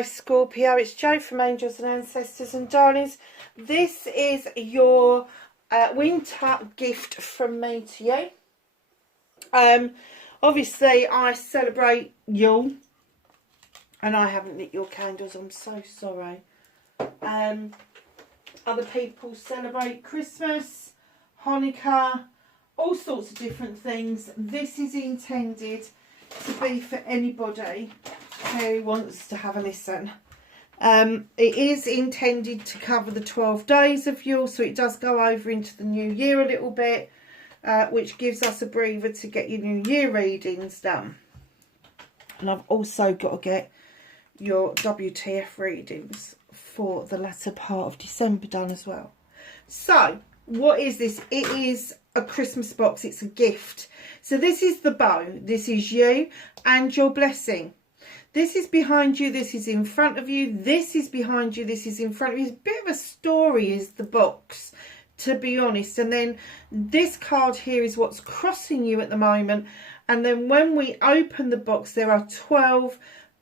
Hi Scorpio, it's Jo from Angels and Ancestors and Darlings. This is your winter gift from me to you. Obviously I celebrate Yule and I haven't lit your candles, I'm so sorry. Other people celebrate Christmas, Hanukkah, all sorts of different things. This is intended to be for anybody who wants to have a listen. It is intended to cover the 12 days of Yule, so it does go over into the new year a little bit, which gives us a breather to get your new year readings done. And I've also got to get your WTF readings for the latter part of December done as well. So what is this? It is a Christmas box. It's a gift. So this is the bow. This is you and your blessing. This is behind you, this is in front of you, this is behind you, this is in front of you. It's a bit of a story is the box, to be honest. And then this card here is what's crossing you at the moment. And then when we open the box, there are 12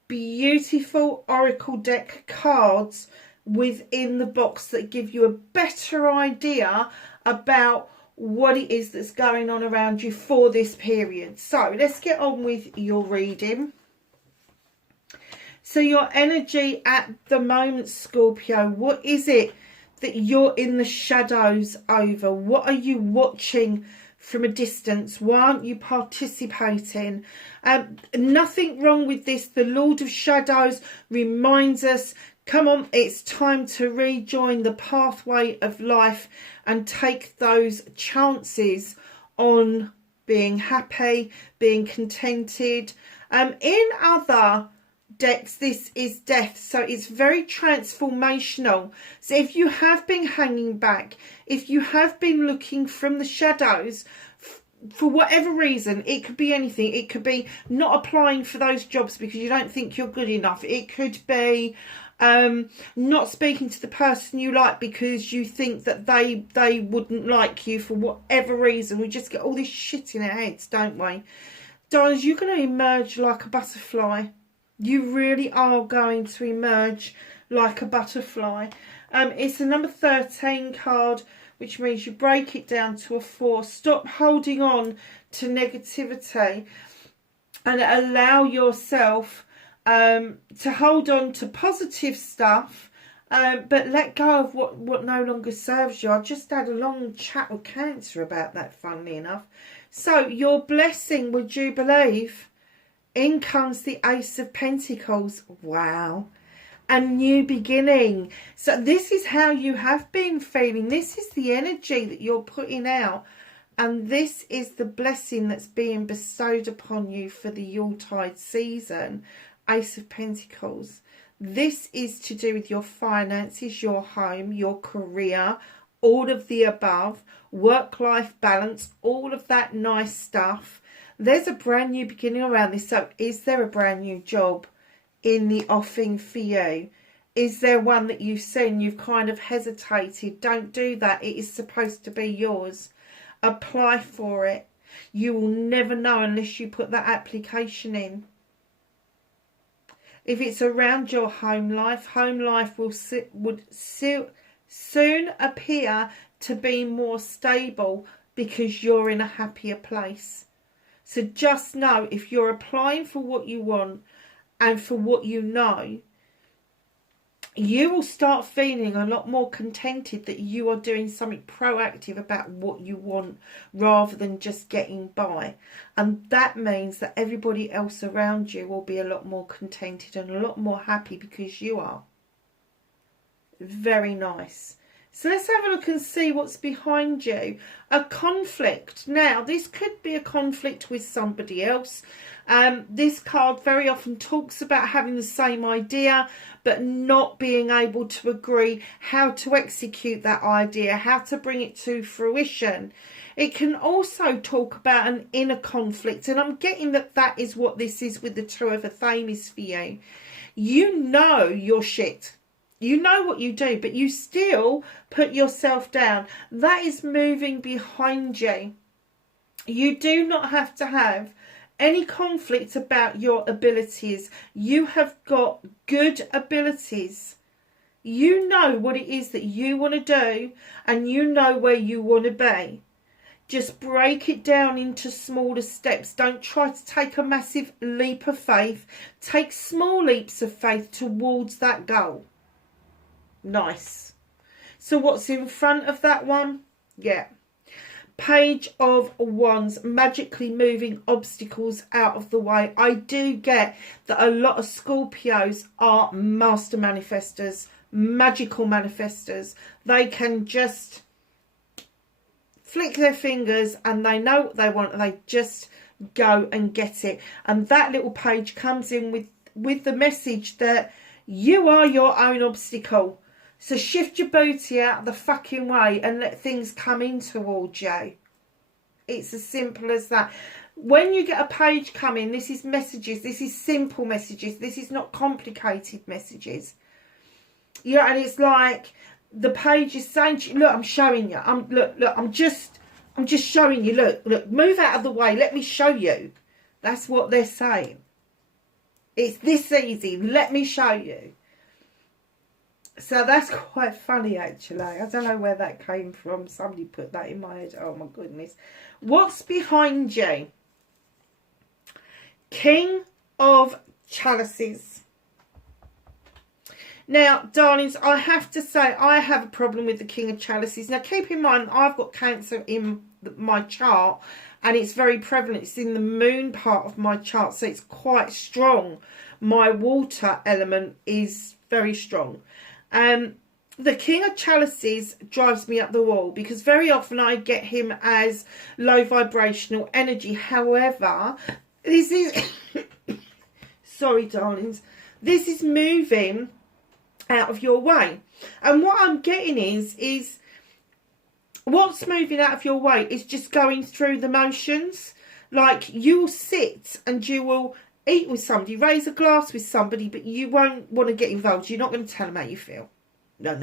beautiful Oracle deck cards within the box that give you a better idea about what it is that's going on around you for this period. So let's get on with your reading. So your energy at the moment, Scorpio, what is it that you're in the shadows over? What are you watching from a distance? Why aren't you participating? Nothing wrong with this. The Lord of Shadows reminds us, come on, it's time to rejoin the pathway of life and take those chances on being happy, being contented. In other decks, this is death, so it's very transformational. So if you have been hanging back, if you have been looking from the shadows for whatever reason, it could be anything. It could be not applying for those jobs because you don't think you're good enough. It could be not speaking to the person you like because you think that they wouldn't like you for whatever reason. We just get all this shit in our heads, don't we? Darlings, you're going to emerge like a butterfly. You really are going to emerge like a butterfly. It's the number 13 card, which means you break it down to a 4. Stop holding on to negativity and allow yourself to hold on to positive stuff, but let go of what no longer serves you. I just had a long chat with Cancer about that, funnily enough. So your blessing, would you believe? In comes the Ace of Pentacles. Wow. A new beginning. So this is how you have been feeling. This is the energy that you're putting out. And this is the blessing that's being bestowed upon you for the Yuletide season. Ace of Pentacles. This is to do with your finances, your home, your career, all of the above. Work-life balance, all of that nice stuff. There's a brand new beginning around this. So is there a brand new job in the offing for you? Is there one that you've seen, you've kind of hesitated? Don't do that. It is supposed to be yours. Apply for it. You will never know unless you put that application in. If it's around your home life would soon appear to be more stable because you're in a happier place. So just know, if you're applying for what you want and for what you know, you will start feeling a lot more contented that you are doing something proactive about what you want rather than just getting by. And that means that everybody else around you will be a lot more contented and a lot more happy because you are. Very nice. So let's have a look and see what's behind you. A conflict. Now, this could be a conflict with somebody else. This card very often talks about having the same idea, but not being able to agree how to execute that idea, how to bring it to fruition. It can also talk about an inner conflict, and I'm getting that that is what this is with the Two of Athame for you. You know you're shit. You know what you do, but you still put yourself down. That is moving behind you. You do not have to have any conflict about your abilities. You have got good abilities. You know what it is that you want to do, and you know where you want to be. Just break it down into smaller steps. Don't try to take a massive leap of faith. Take small leaps of faith towards that goal. Nice. So what's in front of that one? Yeah. Page of Wands, magically moving obstacles out of the way. I do get that a lot of Scorpios are master manifestors, magical manifestors. They can just flick their fingers and they know what they want and they just go and get it. And that little page comes in with the message that you are your own obstacle. So shift your booty out of the fucking way and let things come in towards you. It's as simple as that. When you get a page coming, this is messages. This is simple messages. This is not complicated messages. You know, and it's like the page is saying to you, look, I'm showing you. I'm just showing you. Look, move out of the way. Let me show you. That's what they're saying. It's this easy. Let me show you. So that's quite funny, actually. I don't know where that came from. Somebody put that in my head. Oh, my goodness. What's behind you? King of Chalices. Now, darlings, I have to say, I have a problem with the King of Chalices. Now, keep in mind, I've got Cancer in my chart, and it's very prevalent. It's in the moon part of my chart, so it's quite strong. My water element is very strong. The King of Chalices drives me up the wall because very often I get him as low vibrational energy. However, this is sorry, darlings, this is moving out of your way. And what I'm getting is what's moving out of your way is just going through the motions. Like, you'll sit and you will eat with somebody, raise a glass with somebody, but you won't want to get involved. You're not going to tell them how you feel. No.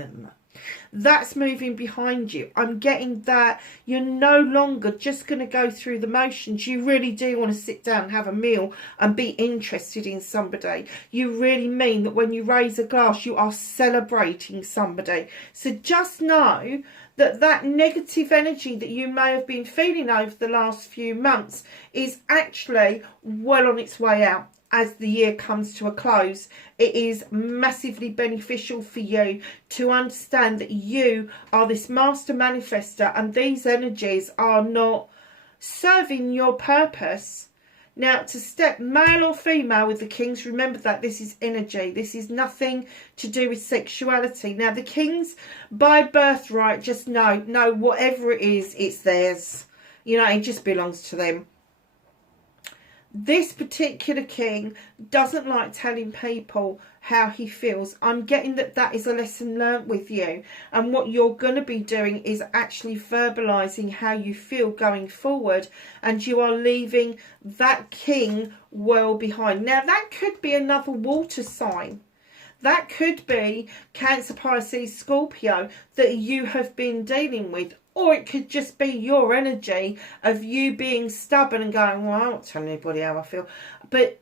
That's moving behind you. I'm getting that you're no longer just going to go through the motions. You really do want to sit down and have a meal and be interested in somebody. You really mean that when you raise a glass, you are celebrating somebody. So just know that that negative energy that you may have been feeling over the last few months is actually well on its way out. As the year comes to a close, it is massively beneficial for you to understand that you are this master manifester and these energies are not serving your purpose. Now, to step male or female with the Kings, remember that this is energy. This is nothing to do with sexuality. Now, the Kings, by birthright, just know whatever it is, it's theirs. You know, it just belongs to them. This particular king doesn't like telling people how he feels. I'm getting that is a lesson learnt with you. And what you're going to be doing is actually verbalising how you feel going forward. And you are leaving that king well behind. Now, that could be another water sign. That could be Cancer, Pisces, Scorpio that you have been dealing with. Or it could just be your energy of you being stubborn and going, well, I'm not telling anybody how I feel. But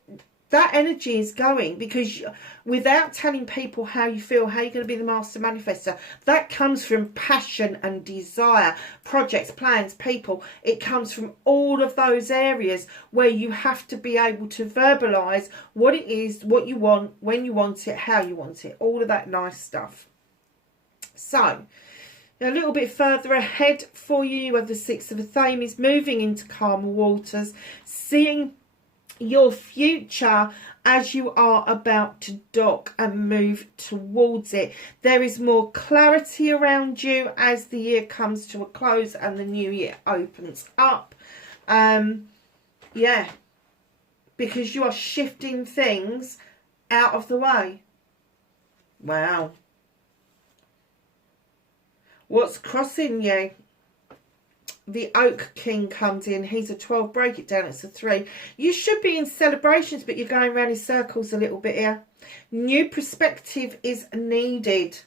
that energy is going because without telling people how you feel, how you're going to be the master manifester, that comes from passion and desire, projects, plans, people. It comes from all of those areas where you have to be able to verbalise what it is, what you want, when you want it, how you want it, all of that nice stuff. So, a little bit further ahead for you, you have the Six of Athames moving into calmer waters, seeing your future as you are about to dock and move towards it. There is more clarity around you as the year comes to a close and the new year opens up. Yeah, because you are shifting things out of the way. Wow. What's crossing you? The Oak King comes in. He's a 12. Break it down. It's a 3. You should be in celebrations, but you're going around in circles a little bit here. New perspective is needed.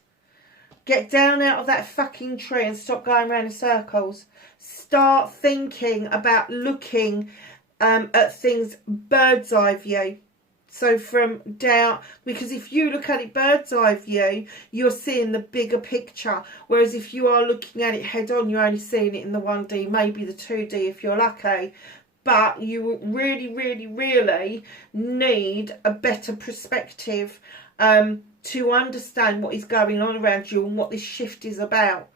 Get down out of that fucking tree and stop going around in circles. Start thinking about looking at things bird's eye view. So from down, because if you look at it bird's eye view, you're seeing the bigger picture. Whereas if you are looking at it head on, you're only seeing it in the 1D, maybe the 2D if you're lucky. But you really, really, really need a better perspective to understand what is going on around you and what this shift is about.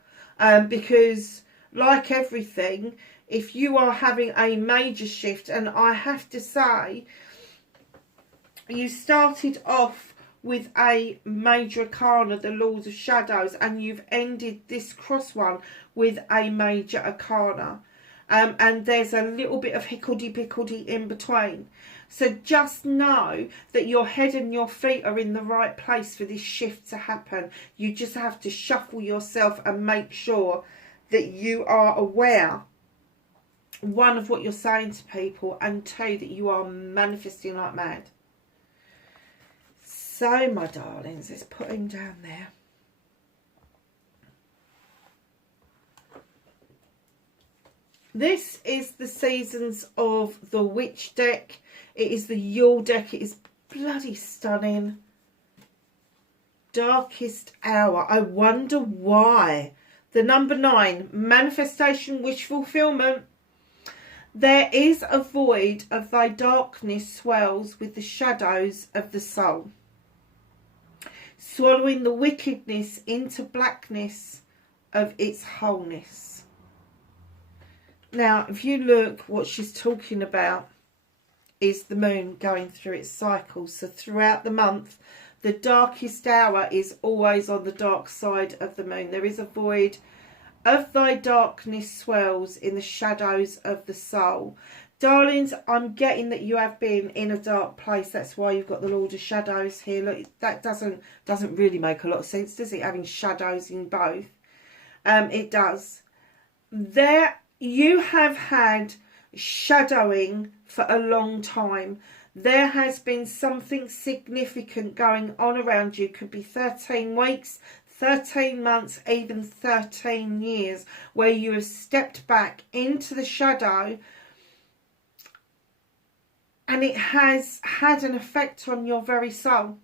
Because like everything, if you are having a major shift, and I have to say, you started off with a major arcana, the Lords of Shadows, and you've ended this cross one with a major arcana. And there's a little bit of hickledy-pickledy in between. So just know that your head and your feet are in the right place for this shift to happen. You just have to shuffle yourself and make sure that you are aware, one, of what you're saying to people, and two, that you are manifesting like mad. So, my darlings, let's put him down there. This is the Seasons of the Witch deck. It is the Yule deck. It is bloody stunning. Darkest Hour. I wonder why. The number 9, manifestation, wish fulfillment. There is a void of thy darkness swells with the shadows of the soul, swallowing the wickedness into blackness of its wholeness. Now, if you look, what she's talking about is the moon going through its cycles. So throughout the month, the darkest hour is always on the dark side of the moon. There is a void of thy darkness swells in the shadows of the soul. Darlings, I'm getting that you have been in a dark place. That's why you've got the Lord of Shadows here. Look, that doesn't really make a lot of sense, does it? Having shadows in both. It does. There, you have had shadowing for a long time. There has been something significant going on around you. Could be 13 weeks, 13 months, even 13 years, where you have stepped back into the shadow, and it has had an effect on your very soul.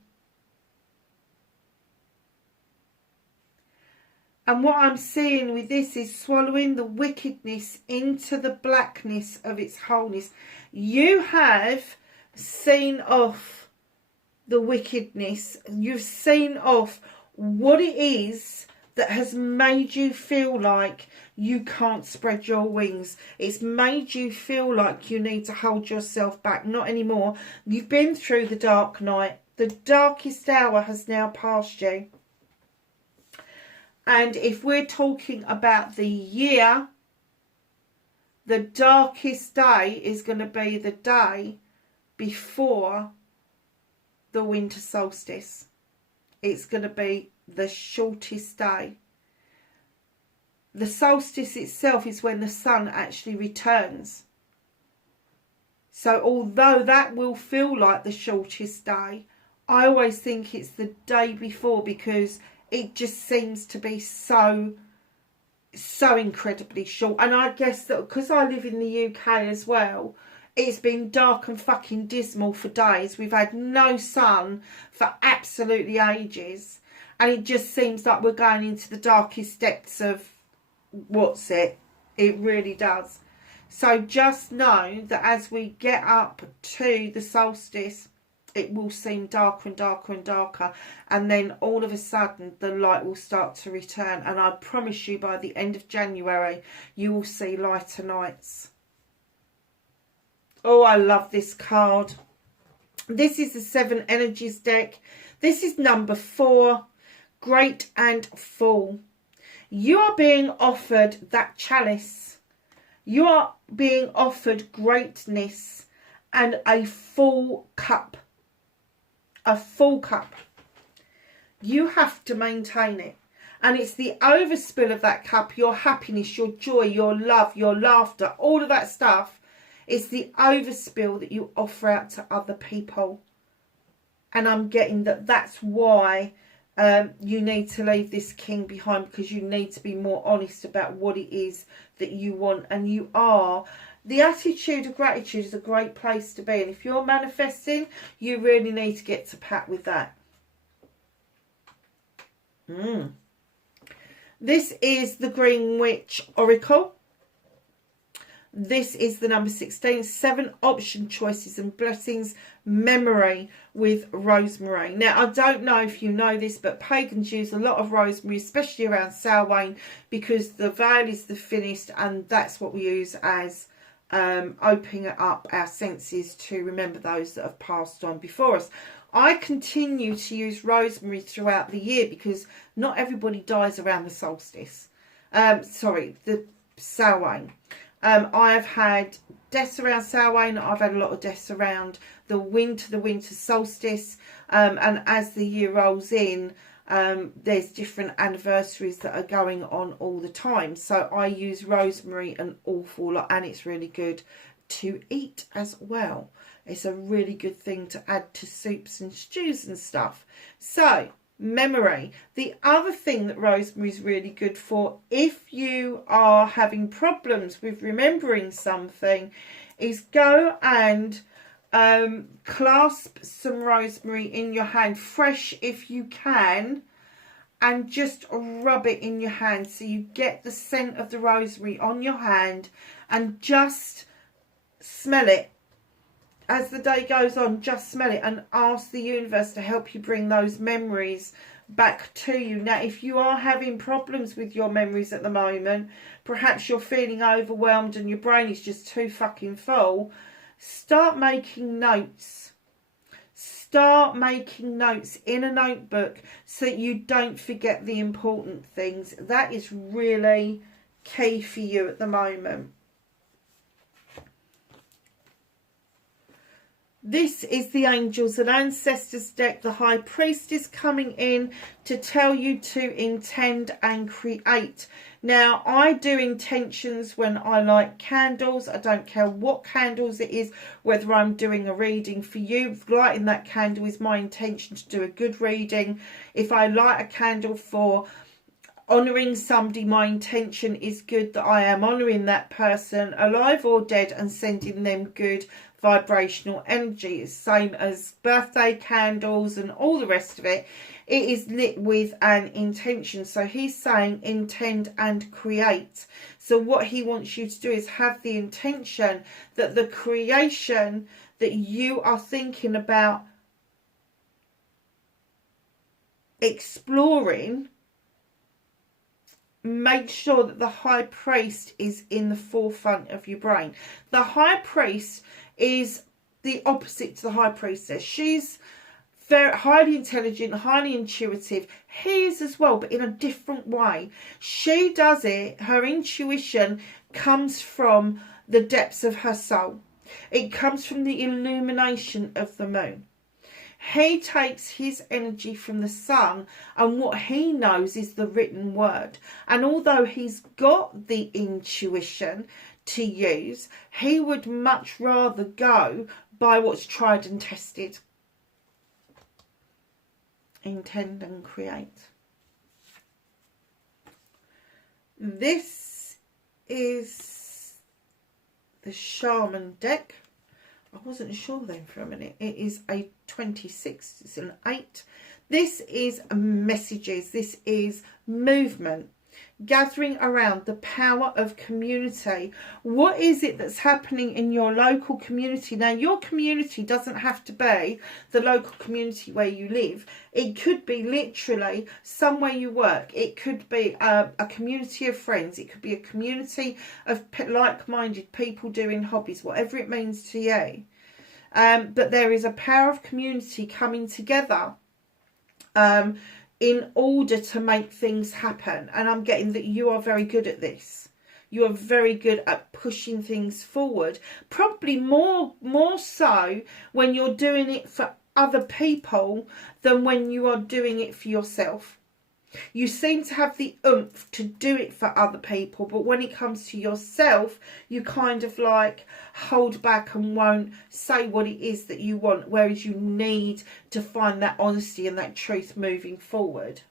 And what I'm seeing with this is swallowing the wickedness into the blackness of its wholeness. You have seen off the wickedness. You've seen off what it is that has made you feel like you can't spread your wings. It's made you feel like you need to hold yourself back. Not anymore. You've been through the dark night. The darkest hour has now passed you. And if we're talking about the year, the darkest day is going to be the day before the winter solstice. It's going to be the shortest day. The solstice itself is when the sun actually returns. So although that will feel like the shortest day, I always think it's the day before, because it just seems to be so incredibly short. And I guess that because I live in the UK as well, it's been dark and fucking dismal for days. We've had no sun for absolutely ages. And it just seems like we're going into the darkest depths of what's it. It really does. So just know that as we get up to the solstice, it will seem darker and darker and darker. And then all of a sudden, the light will start to return. And I promise you, by the end of January, you will see lighter nights. Oh, I love this card. This is the 7 Energies deck. This is number 4. Great and Full. You are being offered that chalice. You are being offered greatness and a full cup. A full cup. You have to maintain it. And it's the overspill of that cup, your happiness, your joy, your love, your laughter, all of that stuff. It's the overspill that you offer out to other people. And I'm getting that that's why you need to leave this king behind, because you need to be more honest about what it is that you want. And you are. The attitude of gratitude is a great place to be. And if you're manifesting, you really need to get to pat with that. This is the Green Witch Oracle. This is the number 16, 7 option choices and blessings memory with rosemary. Now, I don't know if you know this, but pagans use a lot of rosemary, especially around Samhain, because the veil is the finished, and that's what we use as opening up our senses to remember those that have passed on before us. I continue to use rosemary throughout the year because not everybody dies around the solstice. The Samhain. I have had deaths around Samhain. I've had a lot of deaths around the winter solstice. And as the year rolls in, there's different anniversaries that are going on all the time. So I use rosemary an awful lot, and it's really good to eat as well. It's a really good thing to add to soups and stews and stuff. So, memory. The other thing that rosemary is really good for, if you are having problems with remembering something, is go and clasp some rosemary in your hand, fresh if you can, and just rub it in your hand so you get the scent of the rosemary on your hand, and just smell it. As the day goes on, just smell it and ask the universe to help you bring those memories back to you. Now, if you are having problems with your memories at the moment, perhaps you're feeling overwhelmed and your brain is just too fucking full, start making notes. Start making notes in a notebook so that you don't forget the important things. That is really key for you at the moment. This is the Angels and Ancestors deck. The High Priest is coming in to tell you to intend and create. Now, I do intentions when I light candles. I don't care what candles it is, whether I'm doing a reading for you. Lighting that candle is my intention to do a good reading. If I light a candle for honouring somebody, my intention is good, that I am honouring that person, alive or dead, and sending them good vibrational energy. It's same as birthday candles and all the rest of it. It is lit with an intention. So he's saying intend and create. So what he wants you to do is have the intention that the creation that you are thinking about exploring, make sure that the High Priest is in the forefront of your brain. The High Priest is the opposite to the High Priestess. She's very highly intelligent, highly intuitive. He is as well, but in a different way. She does it, her intuition comes from the depths of her soul. It comes from the illumination of the moon. He takes his energy from the sun, and what he knows is the written word. And although he's got the intuition to use, he would much rather go by what's tried and tested. Intend and create. This is the Shaman deck. I wasn't sure then for a minute. It is a 26. It's an 8. This is messages. This is movement. Gathering around the power of community. What is it that's happening in your local community? Now, your community doesn't have to be the local community where you live. It could be literally somewhere you work. It could be a community of friends. It could be a community of like-minded people doing hobbies, whatever it means to you. But there is a power of community coming together in order to make things happen. And I'm getting that you are very good at this. You are very good at pushing things forward. Probably more so when you're doing it for other people than when you are doing it for yourself. You seem to have the oomph to do it for other people, but when it comes to yourself, you kind of like hold back and won't say what it is that you want, whereas you need to find that honesty and that truth moving forward.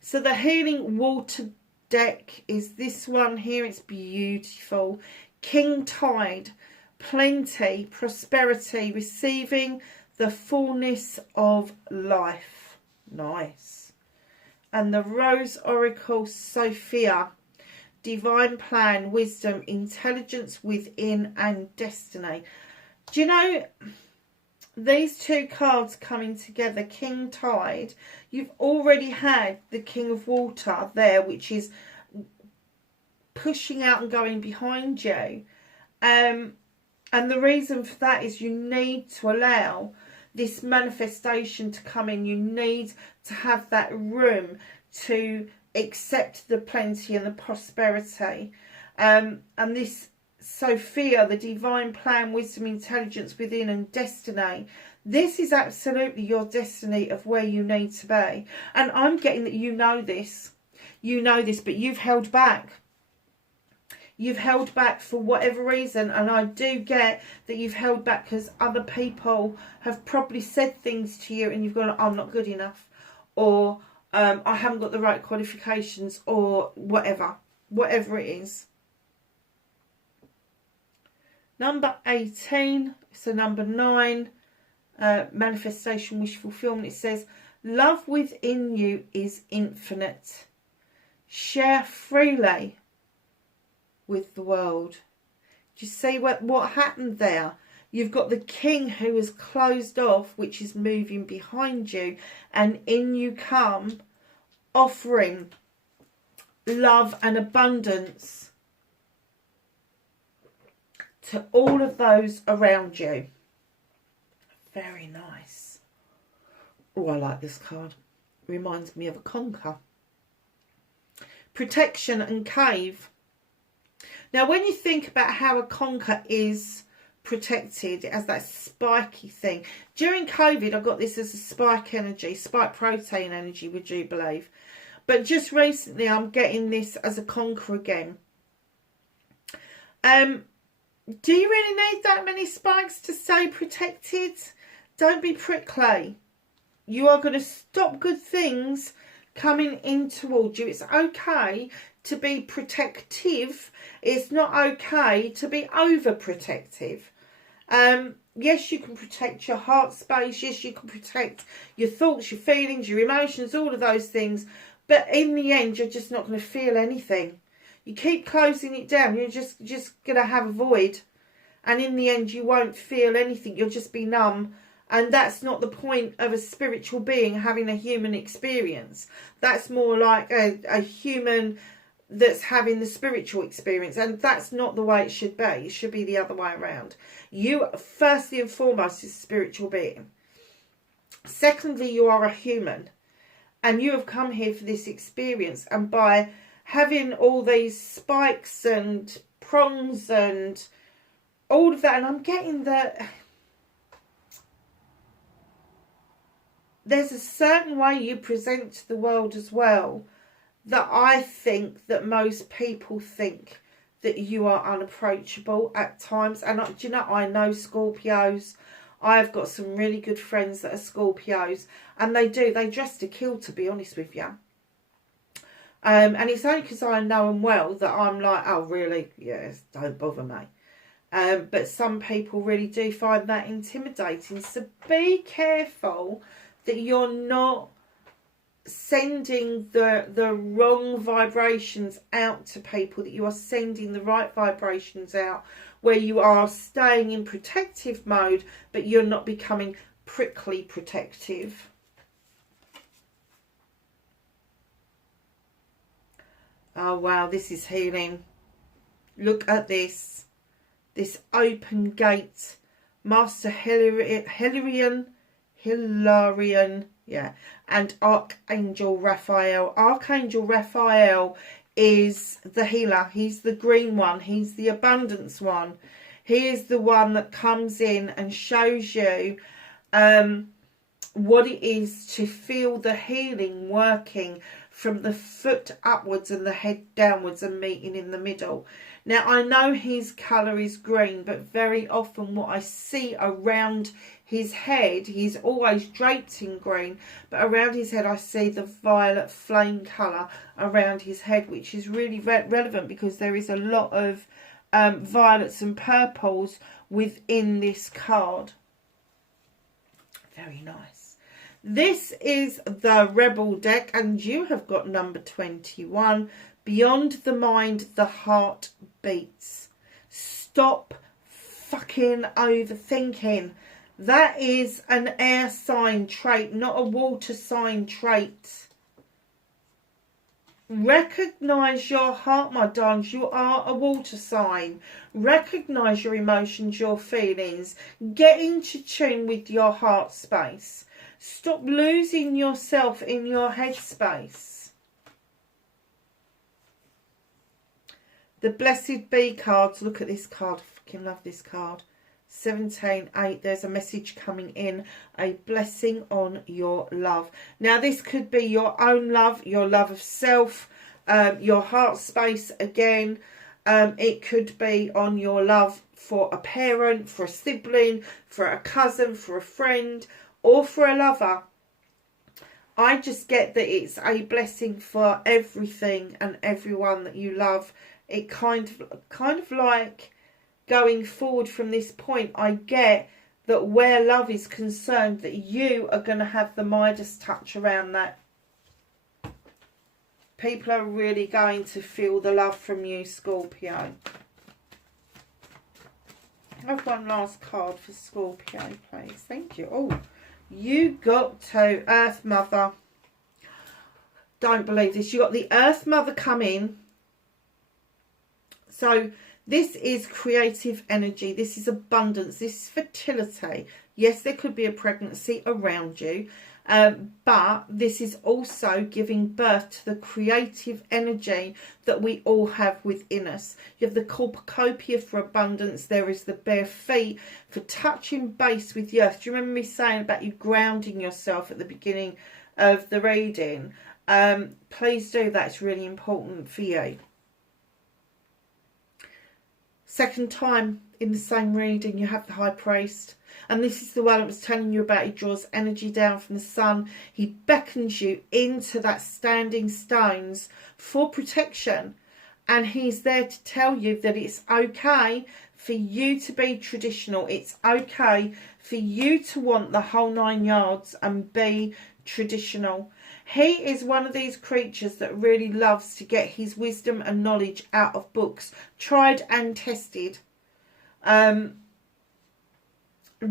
So the healing water deck is this one here. It's beautiful. King Tide, plenty, prosperity, receiving the fullness of life. Nice. And the Rose Oracle, Sophia, divine plan, wisdom, intelligence within, and destiny. Do you know, these two cards coming together, King Tide, you've already had the King of Water there, which is pushing out and going behind you. And the reason for that is you need to allow this manifestation to come in. You need to have that room to accept the plenty and the prosperity. And this Sophia, the divine plan, wisdom, intelligence within, and destiny. This is absolutely your destiny of where you need to be. And I'm getting that you know this. You know this, but you've held back. You've held back for whatever reason, and I do get that you've held back because other people have probably said things to you and you've gone, I'm not good enough, or I haven't got the right qualifications, or whatever it is. Number 18, so number 9, manifestation, wish fulfillment. It says, love within you is infinite. Share freely with the world. Do you see what happened there? You've got the king who is closed off, which is moving behind you, and in you come offering love and abundance to all of those around you. Very nice. Oh, I like this card. Reminds me of a conker. Protection and cave. Now, when you think about how a conker is protected, it has that spiky thing. During COVID, I got this as a spike energy, spike protein energy, would you believe? But just recently, I'm getting this as a conker again. Do you really need that many spikes to stay protected? Don't be prickly. You are going to stop good things coming in towards you. It's okay to be protective. It's not okay to be overprotective. Yes, you can protect your heart space. Yes, you can protect your thoughts, your feelings, your emotions, all of those things. But in the end, you're just not going to feel anything. You keep closing it down, you're just going to have a void. And in the end, you won't feel anything. You'll just be numb. And that's not the point of a spiritual being having a human experience. That's more like a human that's having the spiritual experience. And that's not the way it should be. It should be the other way around. You, firstly and foremost, is a spiritual being. Secondly, you are a human. And you have come here for this experience. And by having all these spikes and prongs and all of that, and I'm getting that there's a certain way you present to the world as well, that I think that most people think that you are unapproachable at times. And do you know, I know Scorpios. I've got some really good friends that are Scorpios, and they dress to kill, to be honest with you. And it's only because I know them well that I'm like, oh really? Yes, don't bother me. But some people really do find that intimidating. So be careful that you're not sending the wrong vibrations out to people, that you are sending the right vibrations out, where you are staying in protective mode, but you're not becoming prickly protective. Oh wow, this is healing. Look at this. This open gate. Master Hilarion, yeah, and Archangel Raphael. Archangel Raphael is the healer. He's the green one. He's the abundance one. He is the one that comes in and shows you what it is to feel the healing working from the foot upwards and the head downwards and meeting in the middle. Now, I know his colour is green, but very often what I see around his head, he's always draped in green, but around his head I see the violet flame colour around his head, which is really relevant because there is a lot of violets and purples within this card. Very nice. This is the Rebel deck, and you have got number 21. Beyond the mind, the heart beats. Stop fucking overthinking. That is an air sign trait, not a water sign trait. Recognise your heart, my darlings. You are a water sign. Recognise your emotions, your feelings. Get into tune with your heart space. Stop losing yourself in your head space. The Blessed Bee cards. Look at this card. I fucking love this card. 17:8. There's a message coming in. A blessing on your love. Now, this could be your own love, your love of self, your heart space again. It could be on your love for a parent, for a sibling, for a cousin, for a friend, or for a lover. I just get that it's a blessing for everything and everyone that you love. It kind of like going forward from this point, I get that where love is concerned, that you are going to have the Midas touch around that. People are really going to feel the love from you, Scorpio. I have one last card for Scorpio, please. Thank you. Oh, you got to Earth Mother. Don't believe this. You got the Earth Mother come in. So this is creative energy. This is abundance. This is fertility. Yes, there could be a pregnancy around you. But this is also giving birth to the creative energy that we all have within us. You have the corpio for abundance. There is the bare feet for touching base with the earth. Do you remember me saying about you grounding yourself at the beginning of the reading? Please do that. It's really important for you. Second time in the same reading, you have the High Priest. And this is the one I was telling you about. He draws energy down from the sun. He beckons you into that standing stones for protection. And he's there to tell you that it's okay for you to be traditional. It's okay for you to want the whole 9 yards and be traditional. He is one of these creatures that really loves to get his wisdom and knowledge out of books, tried and tested.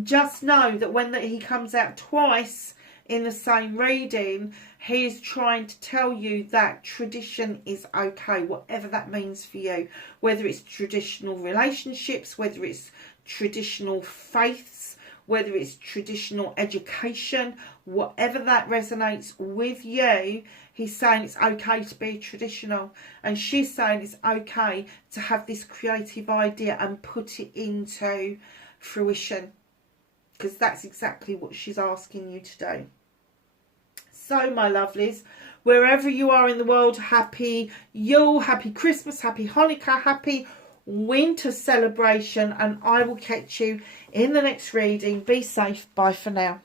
Just know that when he comes out twice in the same reading, he is trying to tell you that tradition is okay, whatever that means for you. Whether it's traditional relationships, whether it's traditional faiths, whether it's traditional education, whatever that resonates with you, he's saying it's okay to be traditional. And she's saying it's okay to have this creative idea and put it into fruition. Because that's exactly what she's asking you to do. So, my lovelies, wherever you are in the world, happy Yule, happy Christmas, happy Hanukkah, happy winter celebration. And I will catch you in the next reading. Be safe. Bye for now.